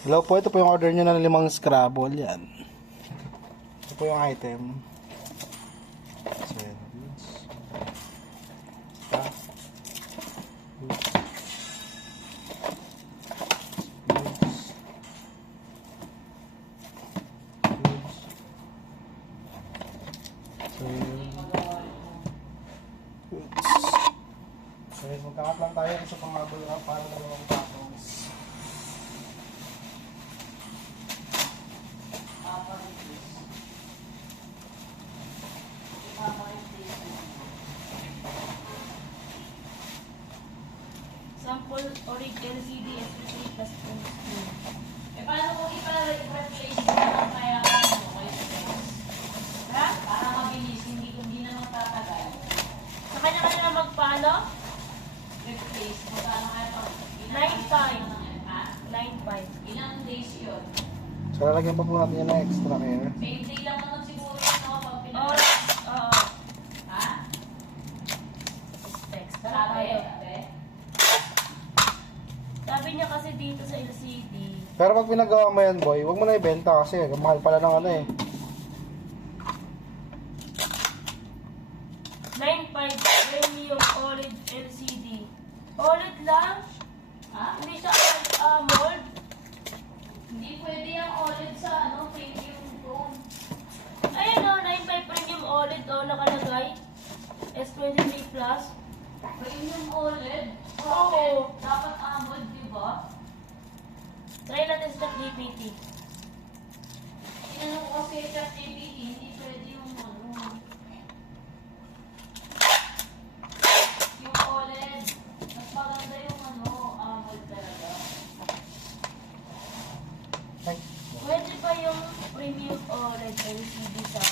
Hello po, ito po yung order nyo ng 5 Scrabble. Yan. Ito po yung item. So, yan. So, magkakat lang tayo sa panghabol na para dalawang patong. Sample orig LCD SPC plus paano kung ipa-replace mo naman kaya ano kayo ha? Para mabilis, hindi naman tatagal. Sa kanya ka na magpaano? Replace. Magkano kaya pag 9.5. 9.5. Ilang days yun? So, lalagyan pa po natin yan ng extra air. Same day lang naman siguro yun ako pag pinag- Oo. Ha? Specs. Sabi niya kasi dito sa LCD. Pero pag pinagawa mo yan, boy, huwag mo na ibenta kasi mahal pala ng ano eh. 9.5 premium OLED LCD. OLED lang? Ha? Hindi siya mold? Hindi pwede yung OLED sa premium phone. Ayun o, 9.5 premium OLED o nakalagay. S23 Plus. Premium OLED? Oo. Dapat AMOLED, di ba? Try natin sa ChatGPT. Tinanong ko kasi ChatGPT, hindi pwede yung yung OLED. Mas maganda yung AMOLED talaga. Ay. Pwede ba yung premium OLED LCD sa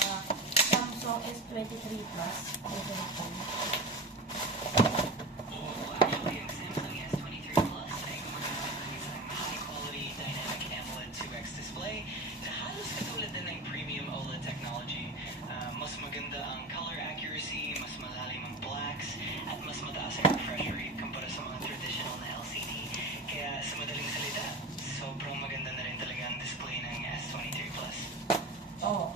Samsung S23 Plus? Display na halos katulad din ng premium OLED technology. Mas maganda ang color accuracy, mas malalim ang blacks, at mas mataas ang refresh rate kumpara sa mga traditional na LCD. Kaya sa madaling salita, sobrang maganda na rin talaga ang display ng S23 Plus. Oo.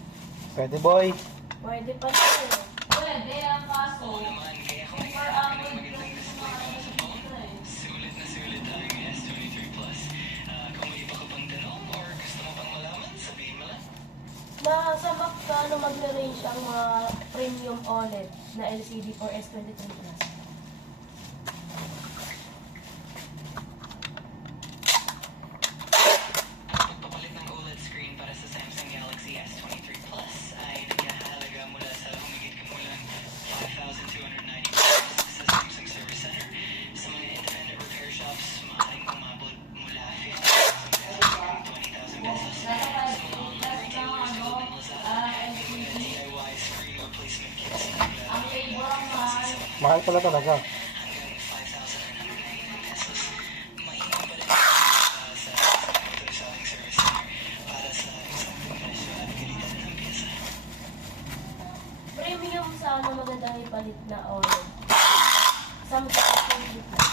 Pwede, boy. Pwede pa rin. Pwede ang kaso. Oo naman, kaya kung naghahanap ka ng magandang display para sa phone, sulit na sulit ang S23 Plus. Kung may iba ka pang tanong or gusto mo pang malaman, sabihin mo lang. Sa magkano mag-range ang mga premium OLED na LCD for S23 Plus? Ang pagpapalit ng OLED screen para sa Samsung Galaxy S23 Plus ay naghahalaga mula sa humigit kumulang 5,290 pesos sa Samsung Service Center. Sa mga independent repair shops, maaaring umabot mula 50,000 pesos hanggang 20,000 pesos. Sa mga online retailers tulad ng Lazada, may mga DIY screen replacement kits na mula 5,700 Mahal pala talaga. hanggang 5,999 pesos. Mainam pa rin sa autoreselling service center para sa eksaktong presyo at kalidad ng pyesa. Premium sana magandang ipalit na OLED. Samsung S23 Plus.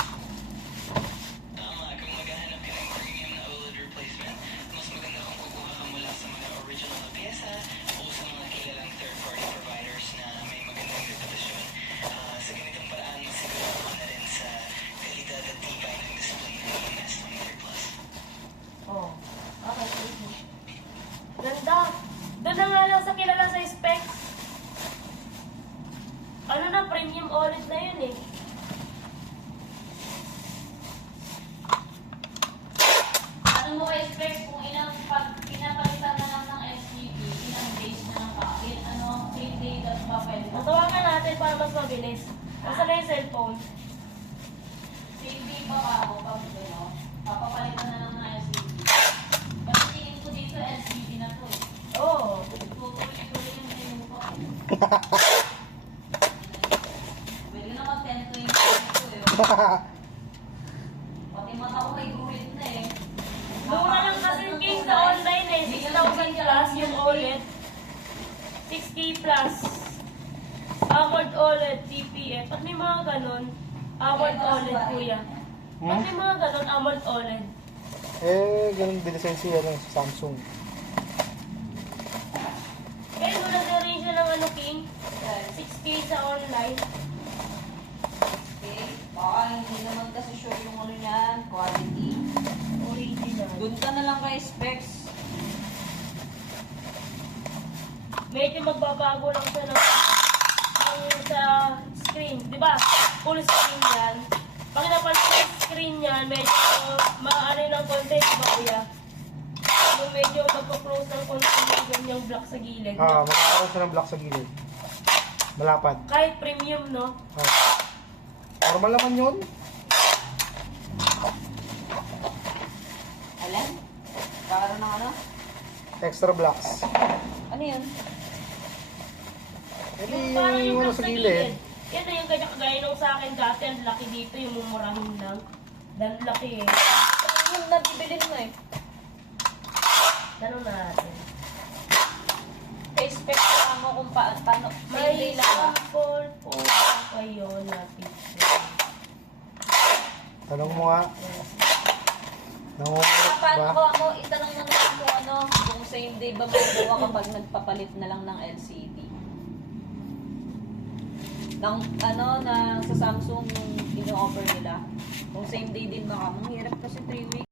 Tama, kung maghahanap ka ng premium na OLED replacement, mas maganda kung kukuha ka mula sa mga original na pyesa o sa mga kilalang third-party providers na may magandang reputasyon. Sa ganitong paraan, masiguro ka na rin sa kalidad at tibay ng display ng S23 Plus. Oh. Okay, thank you. Ganda. Doon na nga lang sa kilala sa specs. Ano na, premium OLED na yun eh. Ano mo kay specs kung pag pinapalitan na lang ng SGB, ilang days na lang pa? Ano, 3 days at pa pwede? Natawagan natin para mas mabilis. Nasa na yung cellphone? Same day ba ako pag papapalitan na lang ng SGB? Kasi tingin ko dito SGB na to eh. Oo. Tutuloy-tuloy yung menu ko. Pwede na mag-10 to yung menu ko eh. Pati mata ko may guhit na eh. Mura lang kasi king sa online eh. 6,000 plus yung OLED. 6K plus. AMOLED OLED, TPF. At may mga ganun. AMOLED OLED kuya. At may mga ganun, AMOLED OLED. Ganun din design siya ng Samsung. Kaya mo nag-arrange siya ng ano, King? 6K sa online. Okay. Baka hindi naman kasi sure yung ano niyan, quality. Original. Doon ka na lang kay specs. Medyo magbabago lang siya ng sa screen. Di ba? Full screen yan. Pag napalit yung screen yan, medyo maaari ng konti. Di ba, kuya? Yung medyo magpa-close ng konti yung ganyang block sa gilid. Magkakaroon siya ng black sa gilid. Malapad. Kahit premium, no? Normal naman yun. Alam? Kakaroon ng ano? Extra blocks. Ano yun? Hindi Parang yung ano block sa gilid. Yan na yung kagaya nung sa akin dati. Ang laki dito, yung mumurahin lang. Dan laki eh. Yung nabibilin mo eh. Tanong natin. Kay specs lang mo kung paano. May Same day lang ba? sample po ba kayo na picture? Tanong mo nga. Nangungurot Paano ba? ko ako, itanong mo naman kung ano, kung same day ba magawa kapag nagpapalit na lang ng LCD. Ng ano, na sa Samsung yung ino-offer nila. Kung same day din baka, mahirap kasi 3 weeks.